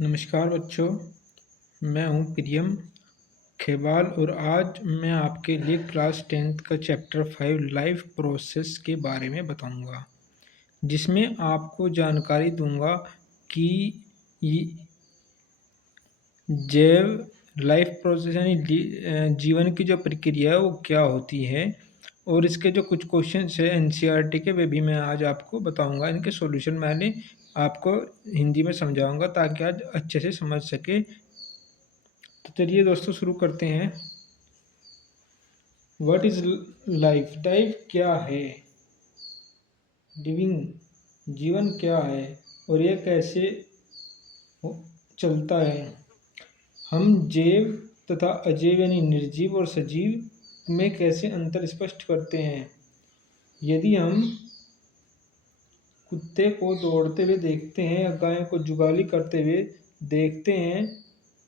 नमस्कार बच्चों, मैं हूँ प्रियम खेवाल और आज मैं आपके लिए क्लास 10th का चैप्टर 5 लाइफ प्रोसेस के बारे में बताऊँगा, जिसमें आपको जानकारी दूँगा कि ये जैव लाइफ प्रोसेस यानी जीवन की जो प्रक्रिया है वो क्या होती है और इसके जो कुछ क्वेश्चंस है एनसीईआरटी के वे भी मैं आज आपको बताऊँगा। इनके सॉल्यूशन मैंने आपको हिंदी में समझाऊँगा ताकि आज अच्छे से समझ सके। तो चलिए दोस्तों शुरू करते हैं। What is life? लाइफ क्या है? लिविंग जीवन क्या है और यह कैसे चलता है? हम जैव तथा अजैव यानी निर्जीव और सजीव में कैसे अंतर स्पष्ट करते हैं? यदि हम कुत्ते को दौड़ते हुए देखते हैं या गाय को जुगाली करते हुए देखते हैं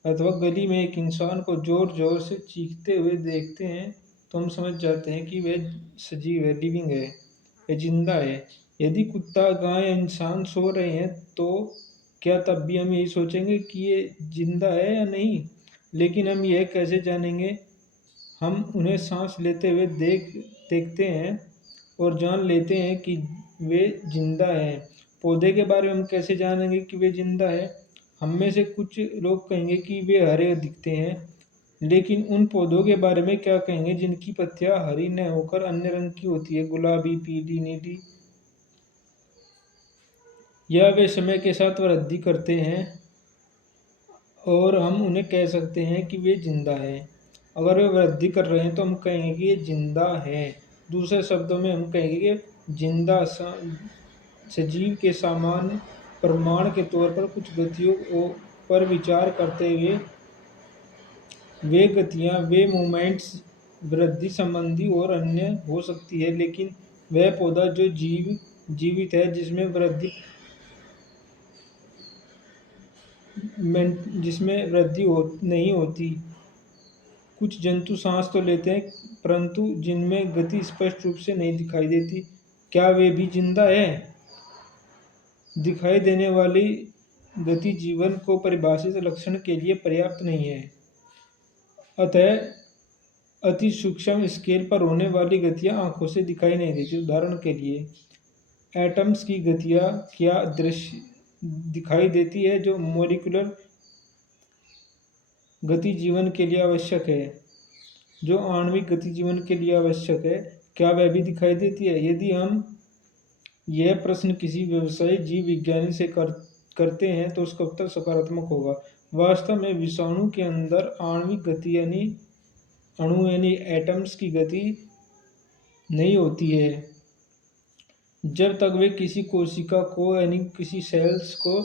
अथवा गली में एक इंसान को जोर जोर से चीखते हुए देखते हैं तो हम समझ जाते हैं कि वह सजीव है, लिविंग है, यह जिंदा है। यदि कुत्ता, गाय या इंसान सो रहे हैं तो क्या तब भी हम यही सोचेंगे कि ये जिंदा है या नहीं? लेकिन हम यह कैसे जानेंगे? हम उन्हें सांस लेते हुए देखते हैं और जान लेते हैं कि वे जिंदा हैं। पौधे के बारे में हम कैसे जानेंगे कि वे जिंदा है? हम में से कुछ लोग कहेंगे कि वे हरे दिखते हैं, लेकिन उन पौधों के बारे में क्या कहेंगे जिनकी पत्तियां हरी न होकर अन्य रंग की होती है, गुलाबी, पीली, नीली? या वे समय के साथ वृद्धि करते हैं और हम उन्हें कह सकते हैं कि वे जिंदा हैं। अगर वे वृद्धि कर रहे हैं तो हम कहेंगे कि ये जिंदा है। दूसरे शब्दों में हम कहेंगे कि सजीव के सामान्य प्रमाण के तौर पर कुछ गतियों पर विचार करते हुए वे गतियाँ, वे मूवमेंट्स वृद्धि संबंधी और अन्य हो सकती है, लेकिन वह पौधा जो जीवित है जिसमें वृद्धि नहीं होती। कुछ जंतु सांस तो लेते हैं परंतु जिनमें गति स्पष्ट रूप से नहीं दिखाई देती। क्या वे भी जिंदा है? दिखाई देने वाली गति जीवन को परिभाषित लक्षण के लिए पर्याप्त नहीं है। अतः अति सूक्ष्म स्केल पर होने वाली गतियां आंखों से दिखाई नहीं देती। उदाहरण के लिए एटम्स की गतियां क्या दृश्य दिखाई देती है? जो मॉलिक्यूलर गति जीवन के लिए आवश्यक है, जो आणविक गति जीवन के लिए आवश्यक है, क्या वह भी दिखाई देती है? यदि हम यह प्रश्न किसी व्यवसायी जीव विज्ञानी से करते हैं तो उसका उत्तर सकारात्मक होगा। वास्तव में विषाणु के अंदर आणविक गति यानी अणु यानी एटम्स की गति नहीं होती है जब तक वे किसी कोशिका को यानी किसी सेल्स को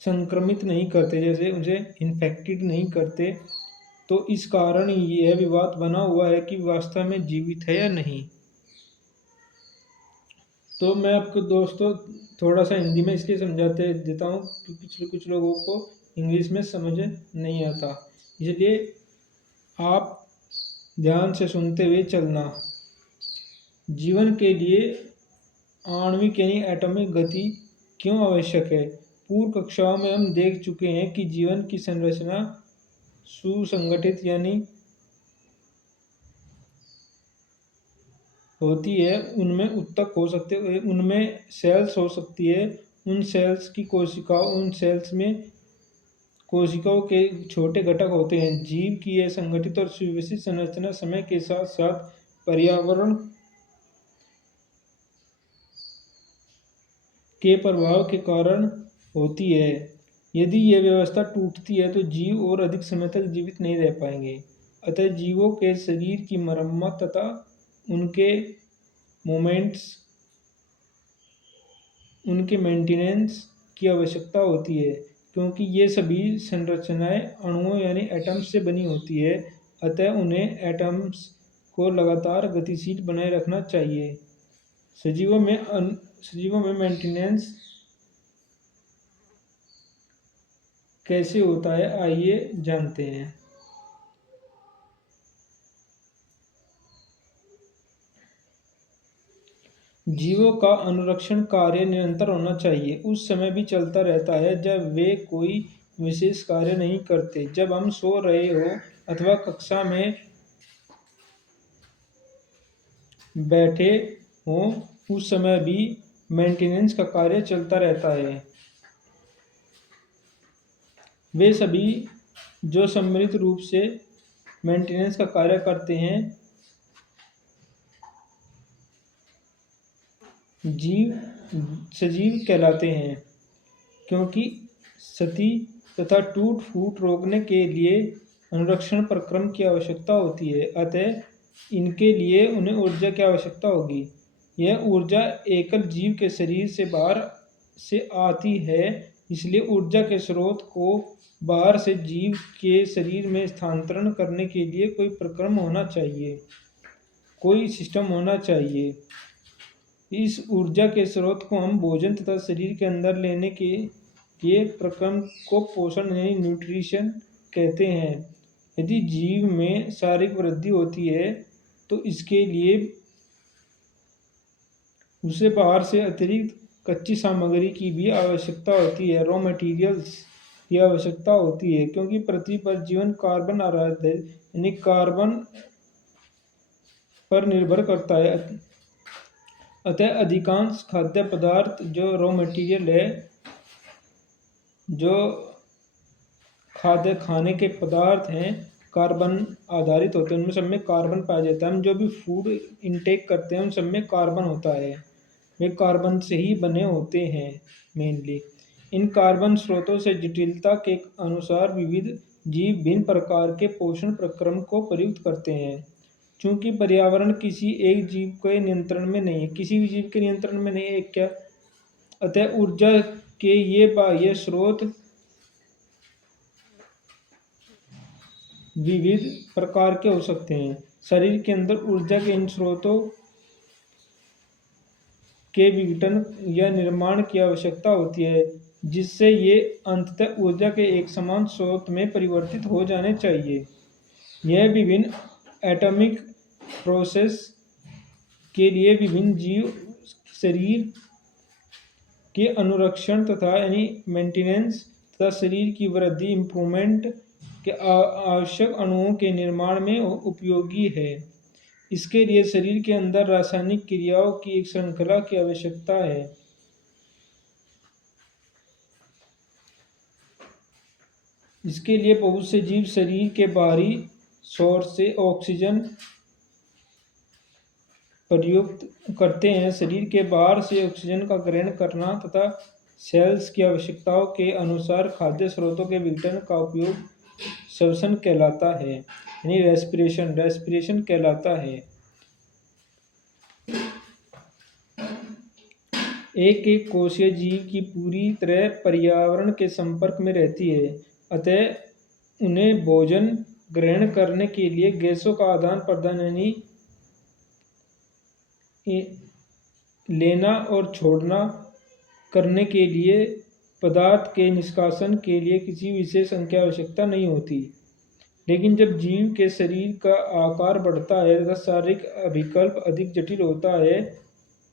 संक्रमित नहीं करते, जैसे उसे इन्फेक्टेड नहीं करते। तो इस कारण यह विवाद बना हुआ है कि वास्तव में जीवित है या नहीं। तो मैं आपको दोस्तों थोड़ा सा हिंदी में इसलिए समझाते देता हूँ क्योंकि कुछ लोगों को इंग्लिश में समझ नहीं आता, इसलिए आप ध्यान से सुनते हुए चलना। जीवन के लिए आणविक यानी एटॉमिक गति क्यों आवश्यक है? पूर्व कक्षाओं में हम देख चुके हैं कि जीवन की संरचना सुसंगठित यानी होती है। उनमें ऊतक हो सकते हैं, उनमें सेल्स हो सकती है, उन सेल्स की उन सेल्स में कोशिकाओं के छोटे घटक होते हैं। जीव की यह संगठित और सुव्यवस्थित संरचना समय के साथ साथ पर्यावरण के प्रभाव के कारण होती है। यदि यह व्यवस्था टूटती है तो जीव और अधिक समय तक जीवित नहीं रह पाएंगे। अतः जीवों के शरीर की मरम्मत तथा उनके मूवमेंट्स, उनके मेंटेनेंस की आवश्यकता होती है, क्योंकि ये सभी संरचनाएं अणुओं यानी एटम्स से बनी होती है। अतः उन्हें एटम्स को लगातार गतिशील बनाए रखना चाहिए। सजीवों में मेंटेनेंस कैसे होता है, आइए जानते हैं। जीवों का अनुरक्षण कार्य निरंतर होना चाहिए। उस समय भी चलता रहता है जब वे कोई विशेष कार्य नहीं करते। जब हम सो रहे हो अथवा कक्षा में बैठे हों, उस समय भी मेंटेनेंस का कार्य चलता रहता है। वे सभी जो सम्मिलित रूप से मेंटेनेंस का कार्य करते हैं सजीव कहलाते हैं, क्योंकि क्षति तथा टूट फूट रोकने के लिए अनुरक्षण प्रक्रम की आवश्यकता होती है। अतः इनके लिए उन्हें ऊर्जा की आवश्यकता होगी। यह ऊर्जा एकल जीव के शरीर से बाहर से आती है, इसलिए ऊर्जा के स्रोत को बाहर से जीव के शरीर में स्थानांतरण करने के लिए कोई प्रक्रम होना चाहिए, कोई सिस्टम होना चाहिए। इस ऊर्जा के स्रोत को हम भोजन तथा शरीर के अंदर लेने के लिए प्रक्रम को पोषण यानी न्यूट्रिशन कहते हैं। यदि जीव में शारीरिक वृद्धि होती है तो इसके लिए उसे बाहर से अतिरिक्त कच्ची सामग्री की भी आवश्यकता होती है, रॉ मटेरियल्स की आवश्यकता होती है, क्योंकि पृथ्वी पर जीवन कार्बन आधारित है, यानी कार्बन पर निर्भर करता है। अतः अधिकांश खाद्य पदार्थ जो रॉ मटेरियल है, जो खाने के पदार्थ हैं, कार्बन आधारित होते हैं, उनमें सब में कार्बन पाया जाता है। हम जो भी फूड इनटेक करते हैं उन सब में कार्बन होता है, वे कार्बन से ही बने होते हैं मेनली। इन कार्बन स्रोतों से जटिलता के अनुसार विविध जीव भिन्न प्रकार के पोषण प्रक्रम को प्रयुक्त करते हैं। चूंकि पर्यावरण किसी एक जीव के नियंत्रण में नहीं है, किसी भी जीव के नियंत्रण में नहीं है क्या, अतः ऊर्जा के ये बाह्य स्रोत विविध प्रकार के हो सकते हैं। शरीर के अंदर ऊर्जा के इन स्रोतों के विघटन या निर्माण की आवश्यकता होती है, जिससे ये अंततः ऊर्जा के एक समान स्रोत में परिवर्तित हो जाने चाहिए। यह विभिन्न एटॉमिक प्रोसेस के लिए विभिन्न जीव शरीर के अनुरक्षण तथा यानी मेंटेनेंस तथा शरीर की वृद्धि इम्प्रूवमेंट के आवश्यक अणुओं के निर्माण में उपयोगी है। इसके लिए शरीर के अंदर रासायनिक क्रियाओं की एक श्रृंखला की आवश्यकता है। इसके लिए बहुत से जीव शरीर के बाहरी सोर्स से ऑक्सीजन प्रयुक्त करते हैं। शरीर के बाहर से ऑक्सीजन का ग्रहण करना तथा सेल्स की आवश्यकताओं के अनुसार खाद्य स्रोतों के विघटन का उपयोग श्वसन कहलाता है, यानी रेस्पिरेशन कहलाता है। एक कोशीय जीव की पूरी तरह पर्यावरण के संपर्क में रहती है, अतः उन्हें भोजन ग्रहण करने के लिए गैसों का आदान प्रदान यानी लेना और छोड़ना करने के लिए पदार्थ के निष्कासन के लिए किसी विशेष अंग की आवश्यकता नहीं होती। लेकिन जब जीव के शरीर का आकार बढ़ता है तथा शारीरिक अभिकल्प अधिक जटिल होता है,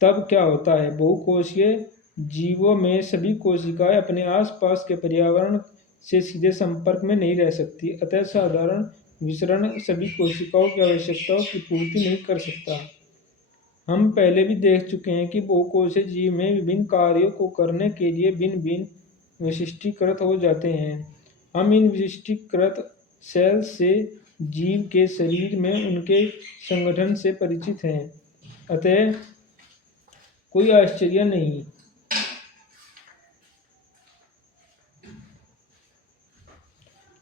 तब क्या होता है, बहुकोशीय जीवों में सभी कोशिकाएं अपने आसपास के पर्यावरण से सीधे संपर्क में नहीं रह सकती, अतः साधारण विसरण सभी कोशिकाओं की आवश्यकताओं की पूर्ति नहीं कर सकता। हम पहले भी देख चुके हैं कि बहुकोशीय जीव में विभिन्न कार्यों को करने के लिए भिन्न भिन्न विशिष्टीकृत हो जाते हैं। हम इन विशिष्टीकृत सेल से जीव के शरीर में उनके संगठन से परिचित हैं, अतः कोई आश्चर्य नहीं।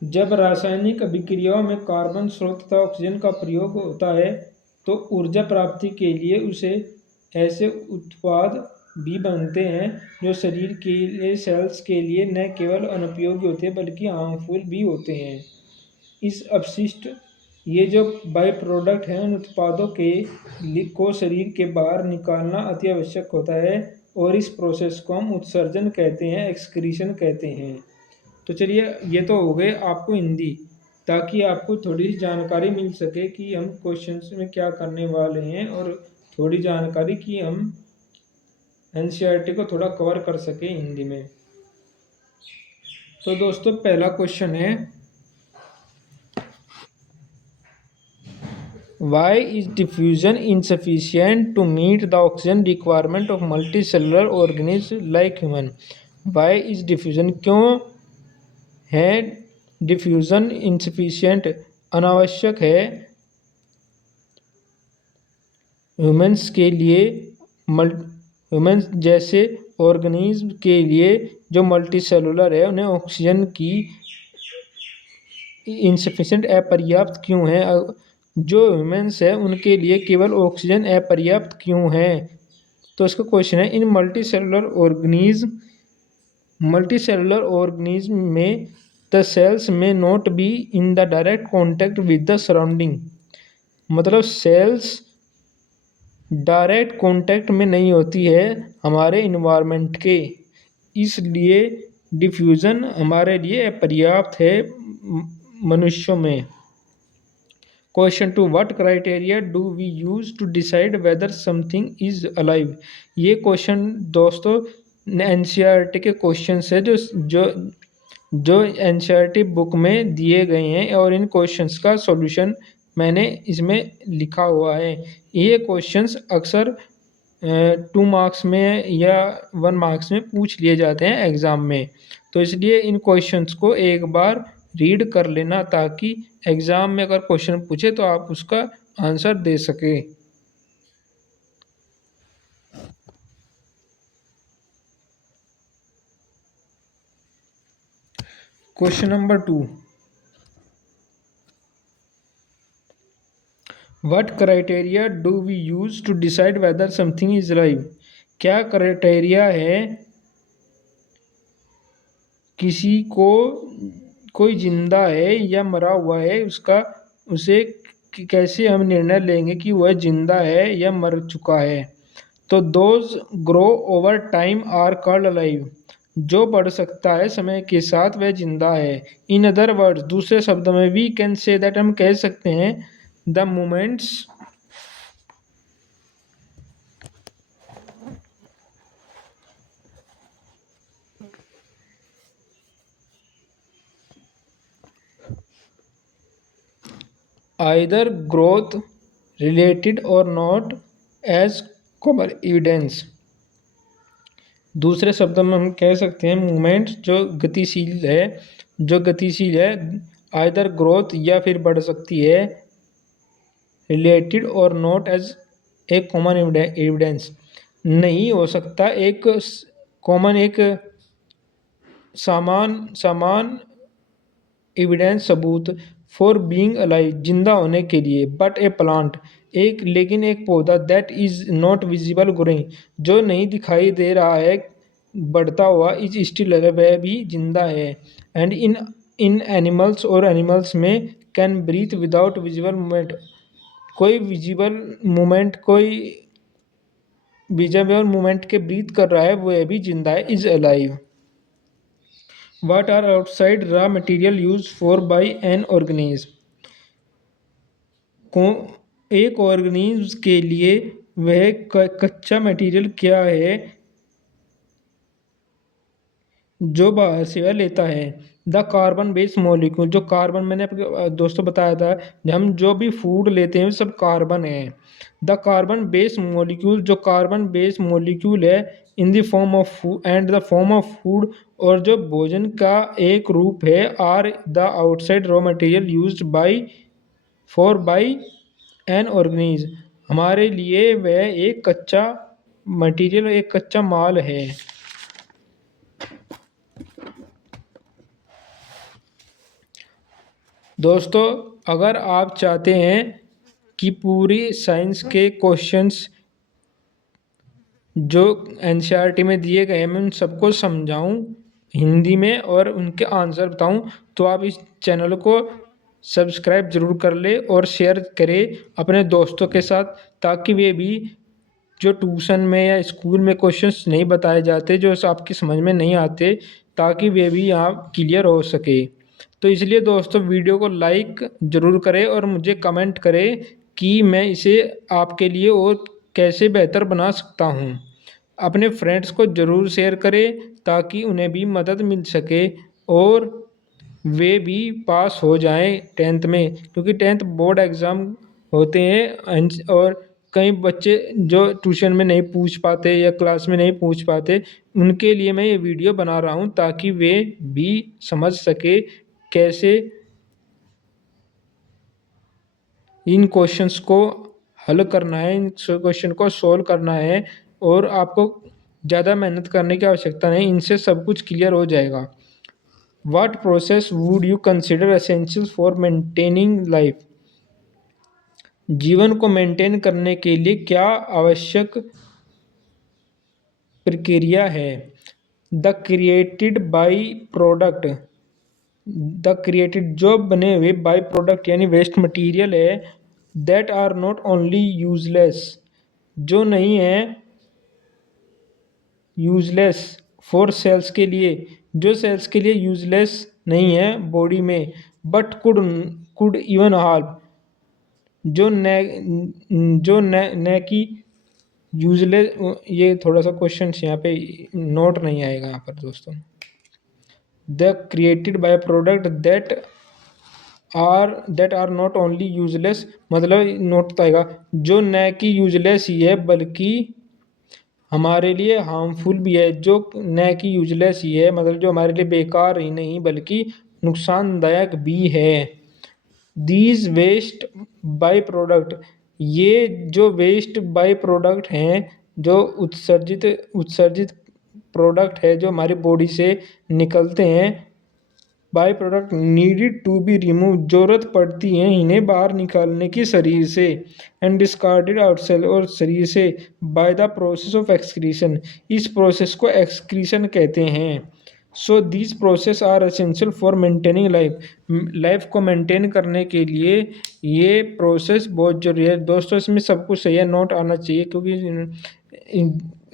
जब रासायनिक अभिक्रियाओं में कार्बन स्रोत तथा ऑक्सीजन का प्रयोग होता है तो ऊर्जा प्राप्ति के लिए उसे ऐसे उत्पाद भी बनते हैं जो शरीर के लिए सेल्स के लिए न केवल अनुपयोगी होते बल्कि हार्मफुल भी होते हैं। इस अपशिष्ट ये जो बाई प्रोडक्ट हैं उन उत्पादों को शरीर के बाहर निकालना अति आवश्यक होता है और इस प्रोसेस को हम उत्सर्जन कहते हैं, एक्सक्रीशन कहते हैं। तो चलिए ये तो हो गए आपको हिंदी, ताकि आपको थोड़ी सी जानकारी मिल सके कि हम क्वेश्चंस में क्या करने वाले हैं और थोड़ी जानकारी कि हम एनसीईआरटी को थोड़ा कवर कर सके हिंदी में। तो दोस्तों पहला क्वेश्चन है, why is diffusion insufficient to meet the oxygen requirement of multicellular organisms like human? why is diffusion, क्यों है डिफ्यूजन इनसफिशिएंट, अनावश्यक है ह्यूमंस के लिए, ह्यूमंस जैसे ऑर्गेनिज्म के लिए जो मल्टीसेलुलर है उन्हें ऑक्सीजन की इनसफिशिएंट अपर्याप्त क्यों है, जो ह्यूमंस है उनके लिए केवल ऑक्सीजन अपर्याप्त क्यों है। तो इसका क्वेश्चन है, इन मल्टीसेलुलर ऑर्गेनिज्म में द सेल्स में not be in the direct contact with the surrounding, मतलब सेल्स डायरेक्ट कॉन्टैक्ट में नहीं होती है हमारे इन्वायरमेंट के, इसलिए डिफ्यूज़न हमारे लिए अपर्याप्त है मनुष्यों में। Question 2, what criteria do we use to decide whether something is alive. ये क्वेश्चन दोस्तों एनसीईआरटी के क्वेश्चन है जो एनसीईआरटी बुक में दिए गए हैं, और इन क्वेश्चंस का सॉल्यूशन मैंने इसमें लिखा हुआ है। ये क्वेश्चंस अक्सर 2 मार्क्स में या 1 मार्क्स में पूछ लिए जाते हैं एग्ज़ाम में, तो इसलिए इन क्वेश्चंस को एक बार रीड कर लेना, ताकि एग्ज़ाम में अगर क्वेश्चन पूछे तो आप उसका आंसर दे सकें। Question number 2, what criteria do we use to decide whether something is live. क्या क्राइटेरिया है किसी को कोई जिंदा है या मरा हुआ है उसे कैसे हम निर्णय लेंगे कि वह जिंदा है या मर चुका है। तो those grow over time are called alive, जो बढ़ सकता है समय के साथ वह जिंदा है। इन अदर वर्ड्स, दूसरे शब्दों में, वी कैन से दैट, हम कह सकते हैं the moments either growth related or not as common evidence। दूसरे शब्दों में हम कह सकते हैं मूवमेंट जो गतिशील है आइदर ग्रोथ या फिर बढ़ सकती है, रिलेटेड और not as a common evidence, नहीं हो सकता एक कॉमन एक समान एविडेंस सबूत फॉर बीइंग अलाइव, जिंदा होने के लिए, बट ए प्लांट, लेकिन एक पौधा, that is not visible growing, जो नहीं दिखाई दे रहा है बढ़ता हुआ, इज स्टिल अलाइव, वह भी जिंदा है। एंड इन एनिमल्स, और एनिमल्स में, can breathe without visible movement, कोई विजिबल मूवमेंट के ब्रीथ कर रहा है वह भी जिंदा है, is alive. What are outside raw material used for by an organism? एक ऑर्गेनिज्म के लिए वह कच्चा मटेरियल क्या है जो बाहर से वह लेता है। द कार्बन बेस मॉलिक्यूल, जो कार्बन, मैंने आपके दोस्तों बताया था, हम जो भी फूड लेते हैं सब कार्बन है। द कार्बन बेस मॉलिक्यूल, जो कार्बन बेस मॉलिक्यूल है, in the form of food and the form of food, और जो भोजन का एक रूप है, are the outside raw material used by an organism, हमारे लिए वह एक कच्चा मटेरियल, एक कच्चा माल है। दोस्तों अगर आप चाहते हैं कि पूरी साइंस के क्वेश्चंस जो एनसीईआरटी में दिए गए हैं मैं उन सबको समझाऊं हिंदी में और उनके आंसर बताऊं, तो आप इस चैनल को सब्सक्राइब ज़रूर कर ले और शेयर करें अपने दोस्तों के साथ, ताकि वे भी जो ट्यूशन में या स्कूल में क्वेश्चंस नहीं बताए जाते, जो आपकी समझ में नहीं आते, ताकि वे भी यहाँ क्लियर हो सके। तो इसलिए दोस्तों वीडियो को लाइक ज़रूर करें और मुझे कमेंट करें कि मैं इसे आपके लिए और कैसे बेहतर बना सकता हूँ। अपने फ्रेंड्स को ज़रूर शेयर करें ताकि उन्हें भी मदद मिल सके और वे भी पास हो जाएं 10th में, क्योंकि 10th बोर्ड एग्ज़ाम होते हैं और कई बच्चे जो ट्यूशन में नहीं पूछ पाते या क्लास में नहीं पूछ पाते, उनके लिए मैं ये वीडियो बना रहा हूँ ताकि वे भी समझ सके कैसे इन क्वेश्चंस को हल करना है, इन क्वेश्चन को सॉल्व करना है और आपको ज़्यादा मेहनत करने की आवश्यकता नहीं, इनसे सब कुछ क्लियर हो जाएगा। What process would you consider essential for maintaining life? जीवन को मेंटेन करने के लिए क्या आवश्यक प्रक्रिया है? The created by product, the created जो बने हुए बाई प्रोडक्ट यानी वेस्ट मटेरियल है, that are not only useless, जो नहीं है यूजलेस फॉर सेल्स के लिए, जो सेल्स के लिए यूजलेस नहीं है बॉडी में, बट कुड इवन हार्म, जो न की यूजलेस। ये थोड़ा सा क्वेश्चन यहाँ पे नोट नहीं आएगा यहाँ पर दोस्तों। The created by product that are not only useless, मतलब नोट तो आएगा जो न कि यूजलेस ही है बल्कि हमारे लिए हार्मफुल भी है, जो न कि यूजलेस ही है मतलब जो हमारे लिए बेकार ही नहीं बल्कि नुकसानदायक भी है। दीज वेस्ट बाई प्रोडक्ट, ये जो वेस्ट बाई प्रोडक्ट हैं, जो उत्सर्जित प्रोडक्ट है जो हमारी बॉडी से निकलते हैं, by product needed to be remove, जरूरत पड़ती है इन्हें बाहर निकालने की शरीर से, एंड डिस्कार्डेड आउटसेल और शरीर से, by the process of excretion, इस प्रोसेस को एक्सक्रीशन कहते हैं। So this process are essential for maintaining life, life को मेंटेन करने के लिए ये प्रोसेस बहुत जरूरी है दोस्तों। इसमें सब कुछ सही है, नोट आना चाहिए क्योंकि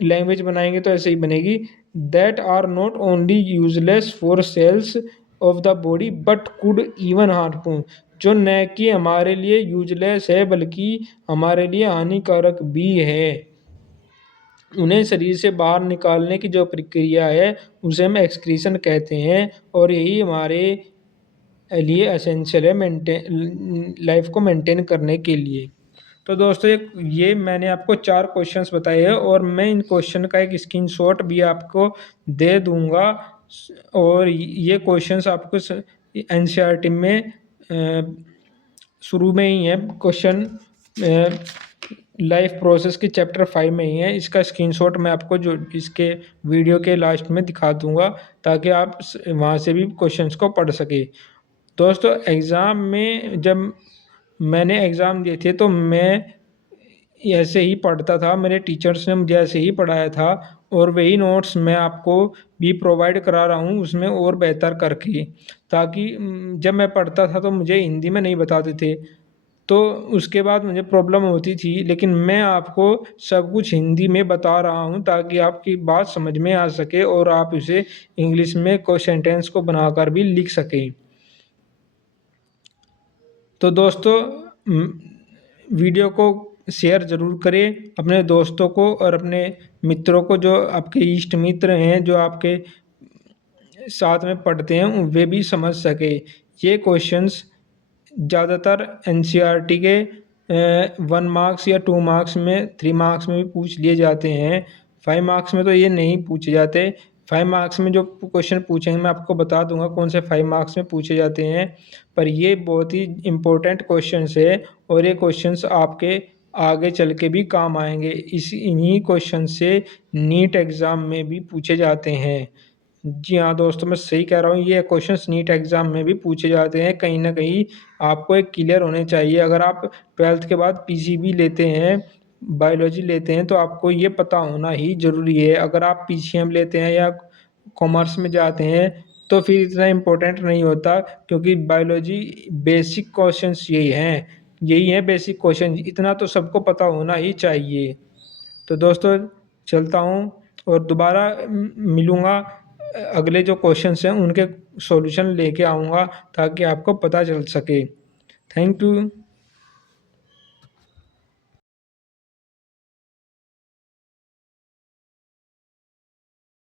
लैंग्वेज बनाएंगे तो ऐसे ही बनेगी। That are not only useless for cells of the body but could even harmful, जो न कि हमारे लिए यूजलेस है बल्कि हमारे लिए हानिकारक भी है। उन्हें शरीर से बाहर निकालने की जो प्रक्रिया है उसे हम एक्सक्रीशन कहते हैं और यही हमारे लिए एसेंशियल है लाइफ को मेंटेन करने के लिए। तो दोस्तों ये मैंने आपको 4 क्वेश्चंस बताए हैं और मैं इन क्वेश्चन का एक स्क्रीनशॉट भी आपको दे दूंगा और ये क्वेश्चंस आपको एनसीईआरटी में शुरू में ही है क्वेश्चन, लाइफ प्रोसेस के चैप्टर 5 में ही है। इसका स्क्रीनशॉट मैं आपको जो इसके वीडियो के लास्ट में दिखा दूंगा ताकि आप वहाँ से भी क्वेश्चंस को पढ़ सके। दोस्तों एग्ज़ाम में जब मैंने एग्ज़ाम दिए थे तो मैं ऐसे ही पढ़ता था, मेरे टीचर्स ने मुझे ऐसे ही पढ़ाया था और वही नोट्स मैं आपको भी प्रोवाइड करा रहा हूँ उसमें और बेहतर करके, ताकि जब मैं पढ़ता था तो मुझे हिंदी में नहीं बताते थे तो उसके बाद मुझे प्रॉब्लम होती थी, लेकिन मैं आपको सब कुछ हिंदी में बता रहा हूँ ताकि आपकी बात समझ में आ सके और आप इसे इंग्लिश में कोई सेंटेंस को बनाकर भी लिख सकें। तो दोस्तों वीडियो को शेयर ज़रूर करें अपने दोस्तों को और अपने मित्रों को, जो आपके इष्ट मित्र हैं जो आपके साथ में पढ़ते हैं वे भी समझ सके। ये क्वेश्चंस ज़्यादातर एनसीईआरटी के 1 मार्क्स या 2 मार्क्स में 3 मार्क्स में भी पूछ लिए जाते हैं, 5 मार्क्स में तो ये नहीं पूछे जाते। 5 मार्क्स में जो क्वेश्चन पूछेंगे मैं आपको बता दूंगा कौन से 5 मार्क्स में पूछे जाते हैं, पर ये बहुत ही इम्पोर्टेंट क्वेश्चंस है और ये क्वेश्चंस आपके आगे चल के भी काम आएंगे। इन्हीं क्वेश्चन से नीट एग्ज़ाम में भी पूछे जाते हैं। जी हाँ दोस्तों, मैं सही कह रहा हूँ, ये क्वेश्चंस नीट एग्ज़ाम में भी पूछे जाते हैं। कहीं ना कहीं आपको एक क्लियर होने चाहिए। अगर आप 12th के बाद पीसीबी लेते हैं, बायोलॉजी लेते हैं, तो आपको ये पता होना ही ज़रूरी है। अगर आप पीसीएम लेते हैं या कॉमर्स में जाते हैं तो फिर इतना इम्पोर्टेंट नहीं होता, क्योंकि बायोलॉजी बेसिक क्वेश्चंस यही हैं बेसिक क्वेश्चन, इतना तो सबको पता होना ही चाहिए। तो दोस्तों चलता हूँ और दोबारा मिलूँगा, अगले जो क्वेश्चंस हैं उनके सॉल्यूशन लेके आऊँगा ताकि आपको पता चल सके। Thank you.